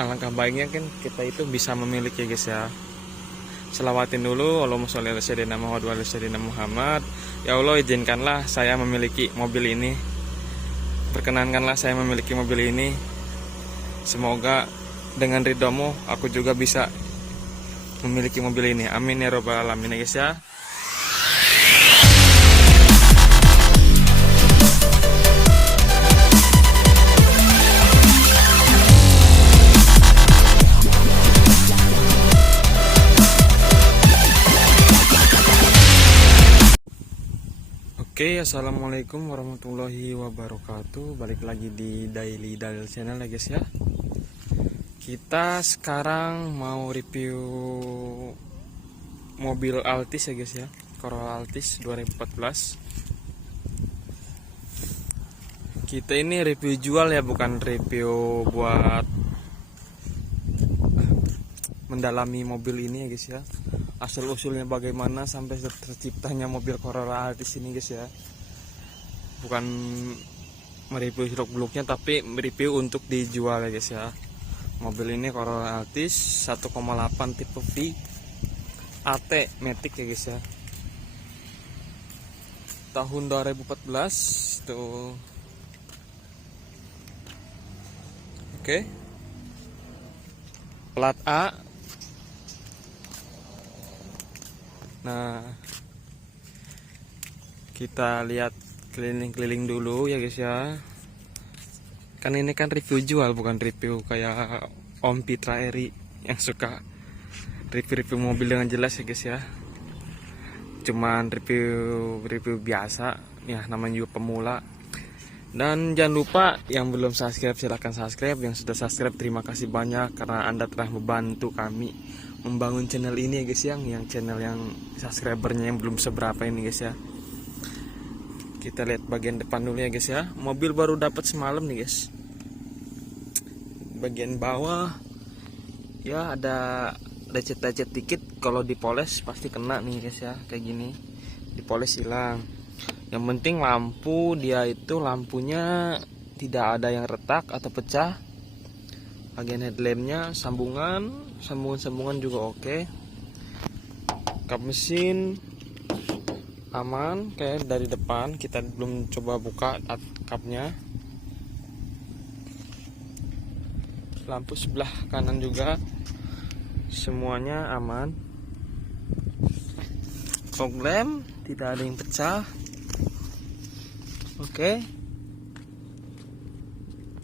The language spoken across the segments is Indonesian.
alangkah baiknya kan kita itu bisa memiliki guys ya. Selawatin dulu, Allahumma sholli ala sayyidina Muhammad wa ala sayyidina Muhammad. Ya Allah, izinkanlah saya memiliki mobil ini. Perkenankanlah saya memiliki mobil ini. Semoga dengan ridhomu aku juga bisa memiliki mobil ini. Amin ya robbal alamin guys ya. Oke, assalamualaikum warahmatullahi wabarakatuh. Balik lagi di Daily Dalil Channel ya guys ya. Kita sekarang mau review mobil Altis ya guys ya, Corolla Altis 2014. Kita ini review jual ya, bukan review buat mendalami mobil ini ya guys ya. Asal usulnya bagaimana sampai terciptanya mobil Corolla Altis ini guys ya. Bukan mereview seluk-beluknya, tapi mereview untuk dijual ya guys ya. Mobil ini Corolla Altis 1,8 tipe V AT Matic ya guys ya. Tahun 2014 tuh. Oke. Plat A. Nah, kita lihat keliling-keliling dulu ya guys ya. Kan ini kan review jual, bukan review kayak Om Pitra Eri yang suka review mobil dengan jelas ya guys ya. Cuman review biasa ya, namanya juga pemula. Dan jangan lupa yang belum subscribe silahkan subscribe, yang sudah subscribe terima kasih banyak karena Anda telah membantu kami membangun channel ini ya guys, yang channel yang subscribernya yang belum seberapa ini guys ya. Kita lihat bagian depan dulu ya guys ya. Mobil baru dapat semalam nih guys. Bagian bawah ya ada lecet-lecet dikit, kalau dipoles pasti kena nih guys ya, kayak gini. Dipoles hilang. Yang penting lampu dia itu lampunya tidak ada yang retak atau pecah. Bagian headlampnya sambungan juga oke. Kap mesin aman kayak dari depan, kita belum coba buka kapnya. Lampu sebelah kanan juga semuanya aman. Fog lamp tidak ada yang pecah. Oke.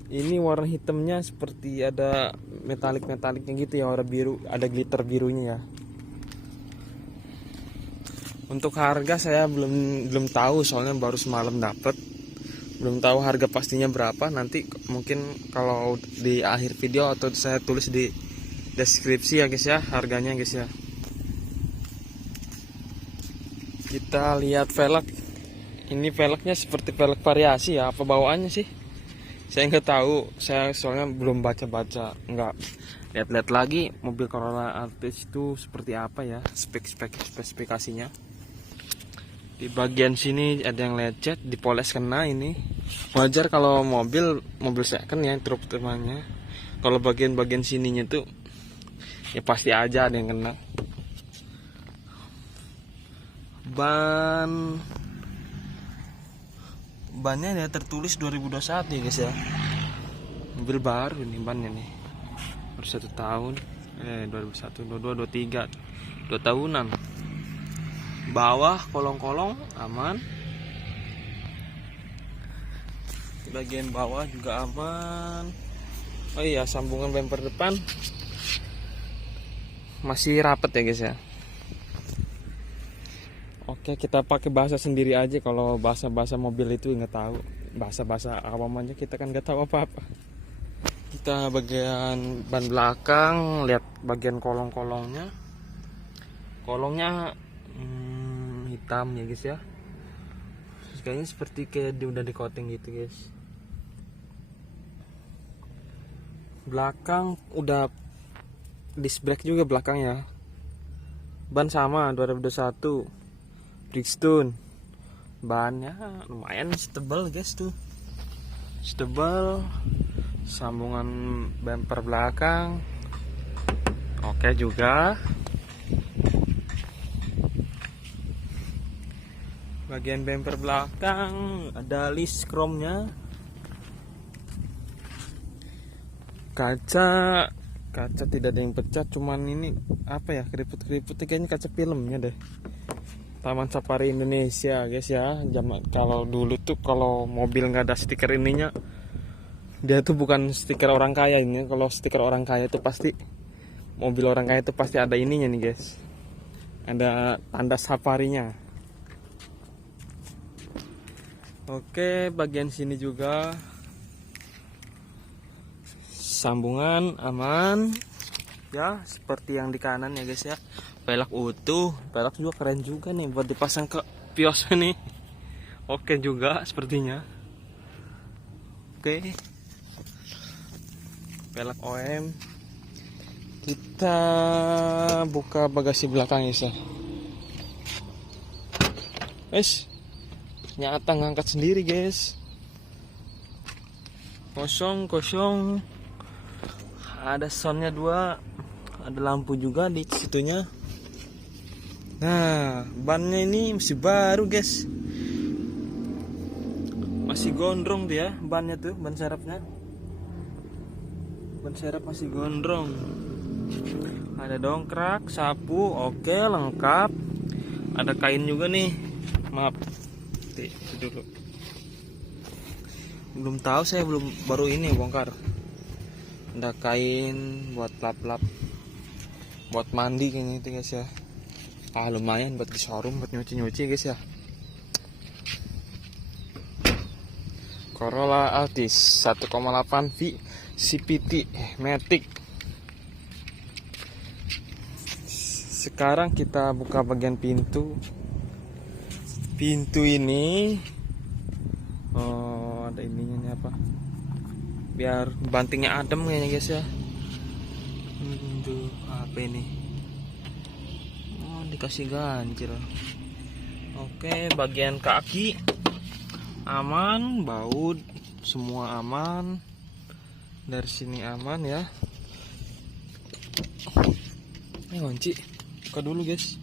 Ini warna hitamnya seperti ada metalik-metaliknya gitu ya, warna biru, ada glitter birunya ya. Untuk harga saya belum tahu, soalnya baru semalam dapat. Belum tahu harga pastinya berapa. Nanti mungkin kalau di akhir video atau saya tulis di deskripsi ya guys ya, harganya guys ya. Kita lihat velg. Ini velgnya seperti velg variasi ya, apa bawaannya sih? Saya nggak tahu, saya soalnya belum baca-baca, nggak lihat-lihat lagi mobil Corolla Altis itu seperti apa ya, spesifikasinya. Di bagian sini ada yang lecet, dipoles kena ini. Wajar kalau mobil second ya, terutamanya. Kalau bagian-bagian sininya tuh ya pasti aja ada yang kena. Bannya ya tertulis 2021 ya guys ya. Mobil baru nih bannya nih, baru 1 tahun 2021, 22, 23, 2 tahunan. Bawah kolong-kolong aman. Di bagian bawah juga aman. Oh iya, sambungan bumper depan masih rapet ya guys ya. Oke, kita pakai bahasa sendiri aja, kalau bahasa mobil itu nggak tahu. Bahasa awam aja, kita kan nggak tahu apa-apa. Kita bagian ban belakang, lihat bagian kolongnya hitam ya guys ya. Kayaknya seperti udah di coating gitu guys. Belakang udah disc brake juga belakang ya. Ban sama 2021. Bridgestone. Bahannya lumayan tebal guys tuh. Tebal. Sambungan bumper belakang oke juga. Bagian bumper belakang ada list chrome-nya. Kaca tidak ada yang pecah, cuman ini apa ya, keriput-keriputnya kayaknya kaca filmnya deh. Taman Safari Indonesia guys ya. Kalau dulu tuh kalau mobil nggak ada stiker ininya, dia tuh bukan stiker orang kaya ini. Kalau stiker orang kaya itu pasti, mobil orang kaya itu pasti ada ininya nih guys, ada tanda safarinya. Oke, bagian sini juga sambungan aman ya, seperti yang di kanan ya guys ya. Pelek utuh, pelek juga keren juga nih buat dipasang ke Vios nih. Oke juga sepertinya. Oke, pelek OM. Kita buka bagasi belakang ya. Nyata ngangkat sendiri guys. Kosong. Ada soundnya 2, ada lampu juga di situnya. Nah, bannya ini masih baru guys, masih gondrong dia bannya tuh, ban serepnya. Ban serep masih gondrong. Ada dongkrak, sapu, oke lengkap. Ada kain juga nih. Maaf, itu dulu. Belum tahu saya, baru ini bongkar. Ada kain buat lap-lap, buat mandi kayaknya itu guys ya. Lumayan buat di showroom, buat nyuci guys ya. Corolla Altis 1,8 V CVT Matic. Sekarang kita buka bagian pintu. Pintu ini ada ininya nih apa, biar bantingnya adem kayaknya guys ya. Pintu apa ini? Dikasih ganjil. Oke, bagian kaki aman, baut semua aman. Dari sini aman ya. Ini kunci, buka dulu guys.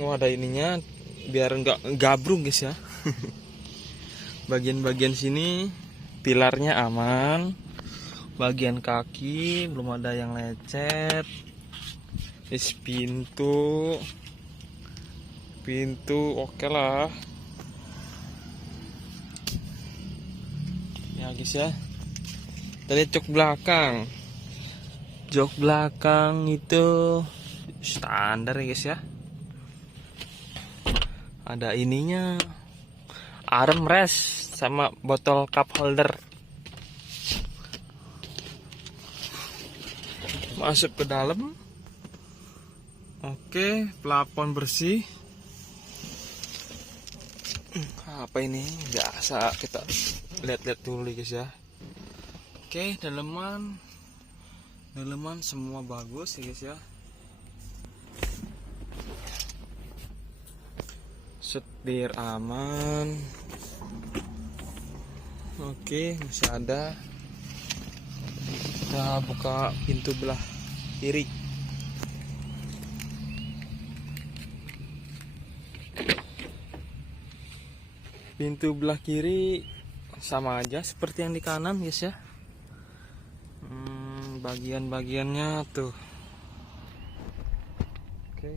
Ada ininya biar nggak gabrung guys ya. Bagian-bagian sini pilarnya aman. Bagian kaki belum ada yang lecet. Pintu oke lah ya guys ya. Kita lihat jok belakang itu standar ya guys ya. Ada ininya, armrest sama botol cup holder. Masuk ke dalam. Oke, plafon bersih. Apa ini? Biasa kita lihat-lihat dulu guys ya. Oke, daleman semua bagus ya guys ya. Setir aman. Oke, masih ada. Kita buka pintu belah kiri. Pintu belah kiri sama aja seperti yang di kanan guys ya. Bagian-bagiannya tuh. Oke.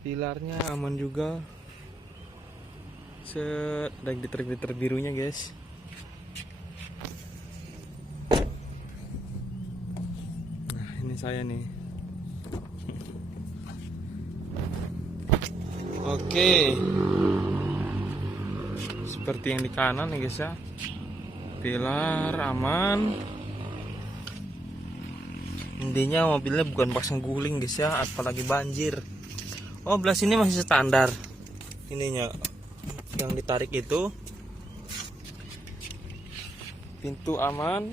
Pilarnya aman juga. Ada glitter birunya guys. Nah, ini saya nih. Oke. Seperti yang di kanan ya guys ya. Pilar aman. Intinya mobilnya bukan pasang guling guys ya, apalagi banjir. Oh, belah sini masih standar. Ininya yang ditarik itu. Pintu aman.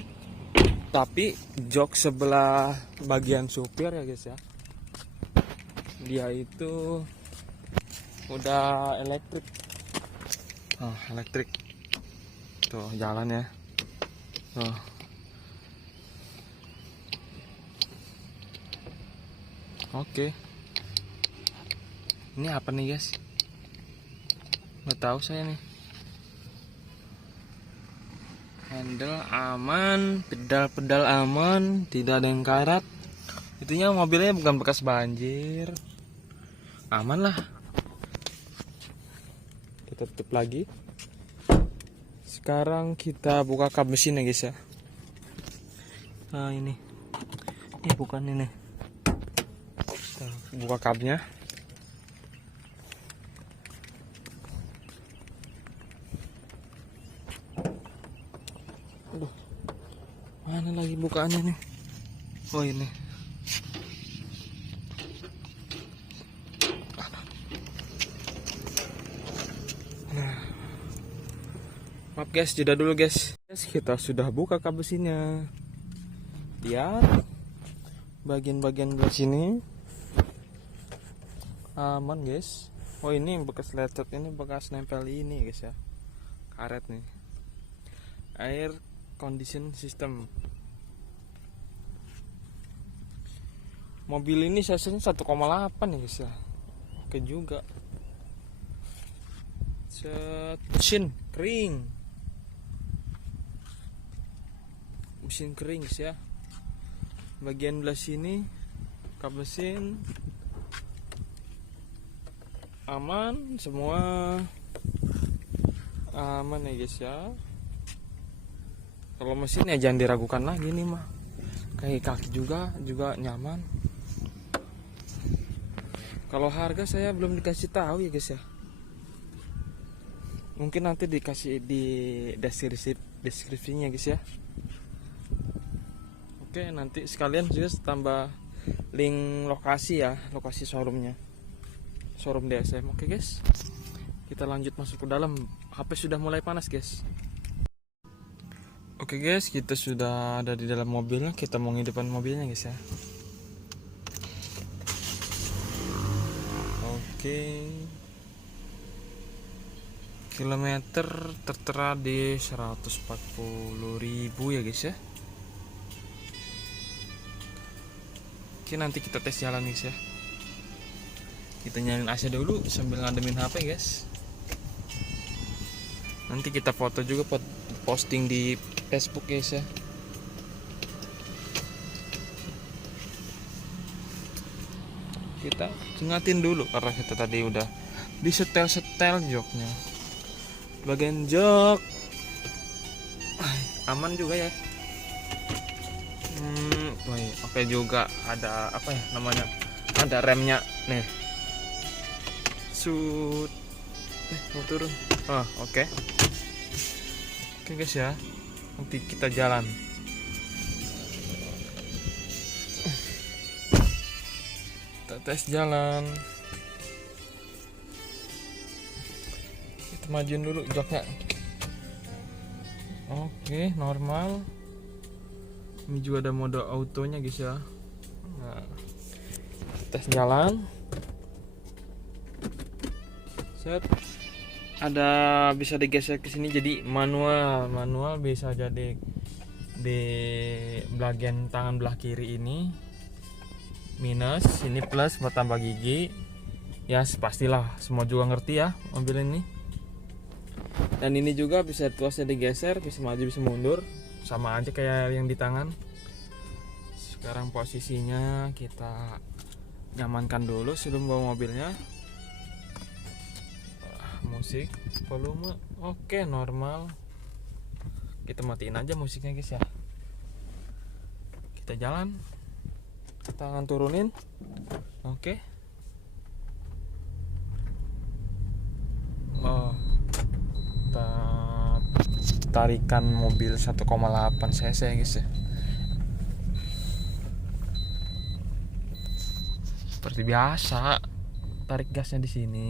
Tapi jok sebelah bagian supir ya guys ya, dia itu udah elektrik. Oh, elektrik. Tuh jalan ya. Tuh. Oke. Ini apa nih guys? Nggak tahu saya nih. Handle aman, pedal aman, tidak ada yang karat. Itunya mobilnya bukan bekas banjir. Aman lah. Kita tutup lagi. Sekarang kita buka kap mesin ya guys ya. Nah ini bukan ini. Kita buka kabnya. Aduh, mana lagi bukaannya nih? Oh ini. Nah, maaf guys, jeda dulu guys. Kita sudah buka kap mesinnya. Lihat bagian-bagian belah sini aman guys. Oh ini bekas lecet, ini bekas nempel ini guys ya, karet nih. Air condition system. Mobil ini cc-nya 1,8 ya guys ya. Oke juga. Mesin kering. Mesin kering guys ya. Bagian belah sini kap mesin aman semua, aman ya guys ya. Kalau mesin ya jangan diragukan lagi nih mah. Kaki juga nyaman. Kalau harga saya belum dikasih tahu ya guys ya. Mungkin nanti dikasih di deskripsinya guys ya. Oke, nanti sekalian juga tambah link lokasi ya, lokasi showroomnya, showroom DSM. Oke guys, kita lanjut masuk ke dalam. HP sudah mulai panas guys. Oke guys, kita sudah ada di dalam mobilnya. Kita mau ngidupin mobilnya guys ya. Oke, kilometer tertera di 140.000 ya guys ya. Oke, nanti kita tes jalan guys ya. Kita nyalain AC dulu sambil ngademin HP guys. Nanti kita foto juga posting di Facebook guys ya. Kita ingatin dulu karena kita tadi udah disetel joknya. Bagian jok aman juga ya. Oke juga ada apa ya namanya, ada remnya nih. Mau turun. Oke guys ya, nanti kita jalan. Kita tes jalan. Kita majuin dulu joknya. Oke, normal. Ini juga ada mode autonya guys ya. Nah, tes jalan. Set. Ada bisa digeser ke sini jadi manual bisa jadi di bagian tangan belah kiri ini minus, ini plus buat tambah gigi. Ya pastilah semua juga ngerti ya mobil ini. Dan ini juga bisa tuasnya digeser, bisa maju bisa mundur, sama aja kayak yang di tangan. Sekarang posisinya kita nyamankan dulu sebelum bawa mobilnya. Musik volume oke, normal. Kita matiin aja musiknya guys ya. Kita jalan, tangan turunin. Oke. Tarikan mobil 1,8 cc guys ya. Seperti biasa, tarik gasnya di sini.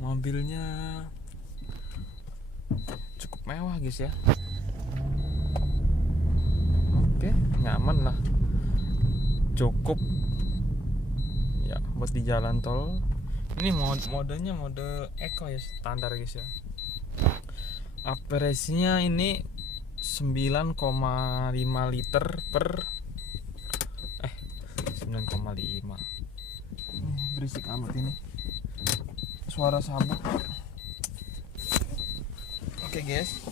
Mobilnya cukup mewah guys ya. Oke, nyaman lah, cukup ya buat di jalan tol. Ini modenya mode Eco ya, standar guys ya. Aperasinya ini 9,5 liter per 9,5. Berisik amat ini. Suara sabuk. Oke guys.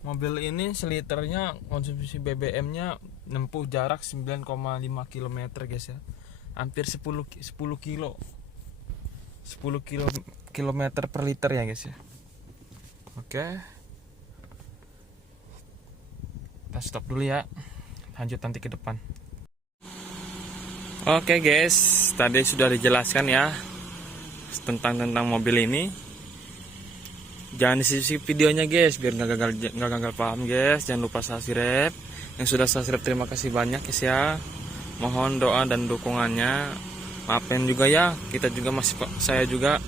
Mobil ini seliternya konsumsi BBM-nya nempuh jarak 9,5 km guys ya. Hampir 10 kilo. 10 kilometer per liter ya guys ya. Oke. Kita stop dulu ya. Lanjut nanti ke depan. Oke guys, tadi sudah dijelaskan ya tentang mobil ini. Jangan di-skip videonya guys, biar nggak gagal paham guys. Jangan lupa subscribe. Yang sudah subscribe terima kasih banyak guys ya. Mohon doa dan dukungannya. Maafin juga ya, saya juga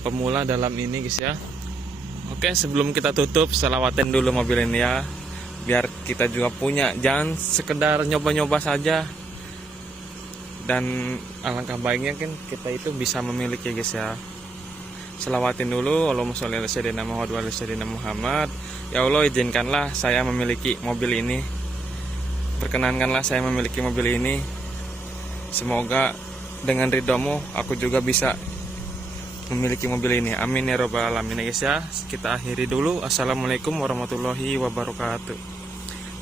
pemula dalam ini guys ya. Oke, sebelum kita tutup, selawatin dulu mobil ini ya, biar kita juga punya. Jangan sekedar nyoba-nyoba saja. Dan alangkah baiknya kan kita itu bisa memiliki guys ya. Selawatin dulu. Allahumma sholli ala sayyidina Muhammad wa ala sayyidina Muhammad. Ya Allah, izinkanlah saya memiliki mobil ini. Perkenankanlah saya memiliki mobil ini. Semoga dengan ridhomu aku juga bisa memiliki mobil ini. Amin ya robbal alamin ya guys ya. Kita akhiri dulu. Assalamualaikum warahmatullahi wabarakatuh.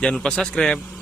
Jangan lupa subscribe.